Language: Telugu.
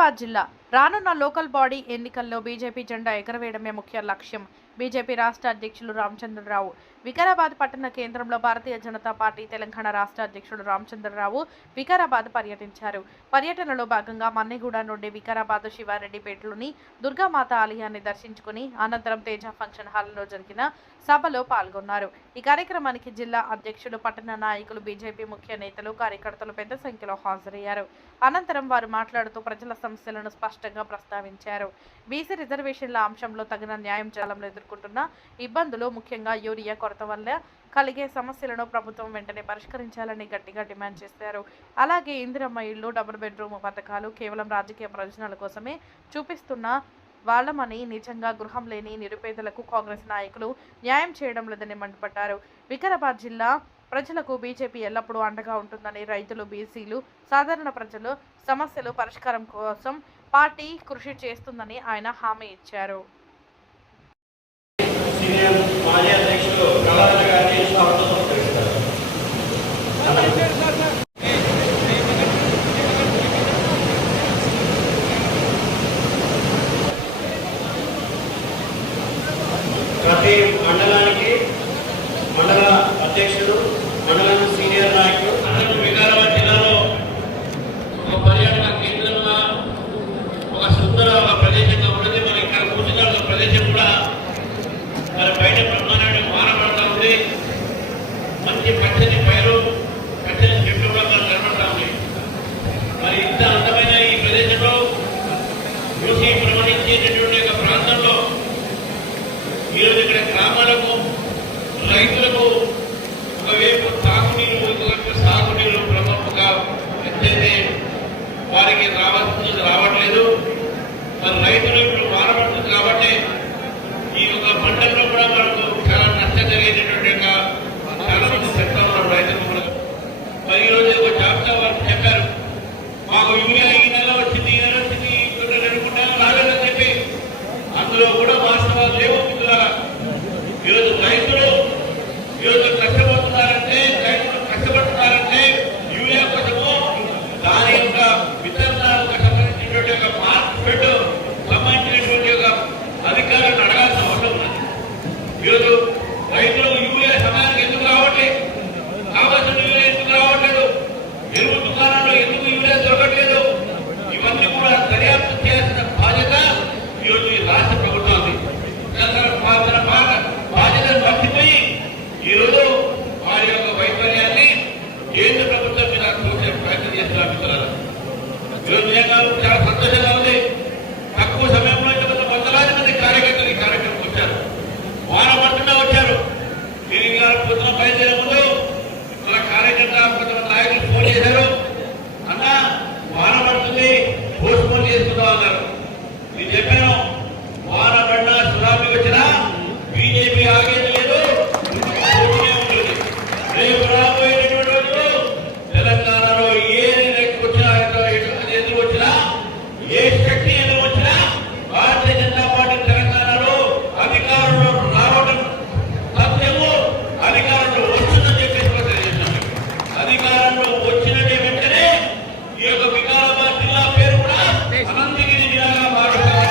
వికారాబాద్ జిల్లా రానున్న లోకల్ బాడీ ఎన్నికల్లో బీజేపీ జెండా ఎగరవేయడమే ముఖ్య లక్ష్యం. బీజేపీ రాష్ట్ర అధ్యక్షులు రామచంద్రరావు వికారాబాద్ పట్టణ కేంద్రంలో భారతీయ జనతా పార్టీ తెలంగాణ రాష్ట్ర అధ్యక్షుడు రామచంద్రరావు వికారాబాద్ పర్యటించారు. పర్యటనలో భాగంగా మన్నెగూడ నుండి వికారాబాద్ శివారెడ్డిపేటలోని దుర్గామాత ఆలయాన్ని దర్శించుకుని అనంతరం తేజ ఫంక్షన్ హాల్లో జరిగిన సభలో పాల్గొన్నారు. ఈ కార్యక్రమానికి జిల్లా అధ్యక్షులు, పట్టణ నాయకులు, బీజేపీ ముఖ్య నేతలు, కార్యకర్తలు పెద్ద సంఖ్యలో హాజరయ్యారు. అనంతరం వారు మాట్లాడుతూ ప్రజల సమస్యలను స్పష్టంగా ప్రస్తావించారు. బీసీ రిజర్వేషన్ల అంశంలో తగిన న్యాయం చేయాలని ఎదుర్కొంటున్న ఇబ్బందులు, ముఖ్యంగా యూరియా కొరత వల్ల కలిగే సమస్యలను ప్రభుత్వం వెంటనే పరిష్కరించాలని గట్టిగా డిమాండ్ చేశారు. అలాగే ఇందిరమ్మ ఇళ్లు, డబుల్ బెడ్రూమ్ పథకాలు కేవలం రాజకీయ ప్రయోజనాల కోసమే చూపిస్తున్న వాళ్ళమని, నిజంగా గృహం లేని నిరుపేదలకు కాంగ్రెస్ నాయకులు న్యాయం చేయడం లేదని మండిపడ్డారు. వికారాబాద్ జిల్లా ప్రజలకు బీజేపీ ఎల్లప్పుడూ అండగా ఉంటుందని, రైతులు, బీసీలు, సాధారణ ప్రజలు సమస్యలు పరిష్కారం కోసం పార్టీ కృషి చేస్తుందని ఆయన హామీ ఇచ్చారు. ప్రతి మండలానికి మండల అధ్యక్షుడు, మండలం సీనియర్ నాయకులు, వికారాబాద్ జిల్లాలో ఒక పర్యాటక కేంద్రంగా ఒక సుందర ప్రదేశంగా ఉన్నది. మన ఇక్కడ కూర్చున్న ప్రదేశం కూడా మరి బయట బ్రహ్మాండ వాన పడతా ఉంది. మంచి పచ్చని పైరు, పచ్చని చెట్లు కూడా కనబడతా ఉన్నాయి. మరి ఇంత అందమైన ఈ ప్రదేశంలో చూసి ప్రమాణించేటటువంటి ఒక ప్రాంతంలో ఈరోజు ఇక్కడ గ్రామాలకు, రైతులకు ఒకవైపు తాగునీరు, ఒకవైపు సాగునీరు ప్రముఖంగా ఎట్లయితే వారికి రావాల్సింది రావట్లేదు. మరి రైతులు ఇప్పుడు మారబడుతుంది కాబట్టి ఈ యొక్క పంటల్లో కూడా మనకు చాలా నష్టం జరిగేటటువంటి చాలా మంది చెప్తా ఉన్నారు రైతులు కూడా. మరి ఈరోజు ఒక జాబితా వారికి చెప్పారు, మాకు యూరియా ఈ నెల వచ్చింది, ఈ నెల వచ్చింది, 2 నెలలు రాలేదని చెప్పి. అందులో కూడా వాస్తవాలు లేవు. ఈరోజు రైతులు కష్టపడుతున్నారంటే, కష్టపడుతున్నారంటే యూరియా కోసము దాని యొక్క విత్తనాలకు సంబంధించినటువంటి ఒక మార్కెట్ సంబంధించినటువంటి ఒక అధికారులను అడగాల్సిన అవసరం ఉంది. ఈరోజు రైతులు యూరియా సమయానికి ఎందుకు రావట్లేదు, కావాల్సిన యూరియా ఎందుకు రావట్లేదు, ఎరువు దుకాణంలో ఎందుకు యూరియా దొరకట్లేదు, ఇవన్నీ కూడా దర్యాప్తు చేయాల్సిన బాధ్యత ఈరోజు ఈ రాష్ట్ర ప్రభుత్వం ఉంది. బాధ్యతను మర్చిపోయి ఈరోజు వారి యొక్క వైఫల్యాన్ని కేంద్ర ప్రభుత్వం మీద చూసే ప్రయత్నం చేస్తున్నారు. మిత్రులారా, ఈరోజు చాలా సంతోషంగా ఉంది. తక్కువ సమయంలో వందలాది మంది కార్యకర్తలు ఈ కార్యక్రమం వచ్చారు. వారం పడుతున్నా వచ్చారు. నేను గారు పొద్దున బయలుదేరే ముందు మన కార్యకర్త, కొంతమంది నాయకులు ఫోన్ చేశారు, అన్న వారం పడుతుంది, పోస్ట్ పోన్ చేసుకుందాం అన్నారు. నేను చెప్పాను, వాన పడినా సునామీ వచ్చినా బీజేపీ ఆగేది లేదు, ఉంటుంది. రేపు రాబోయేటటువంటి రోజులు తెలంగాణలో ఏ వచ్చినా, ఎదురు వచ్చినా, ఏ శక్తి ఎదురు వచ్చినా భారతీయ జనతా పార్టీ తెలంగాణలో అధికారంలో రావడం సత్యము, అధికారంలో వస్తుందని చెప్పేసి తెలియజేస్తున్నాం. అధికారంలో వచ్చినట్టే వెంటనే ఈ యొక్క వికారాబాద్ జిల్లా పేరు కూడా అనంతగిరి జిల్లాగా మారుతుంది.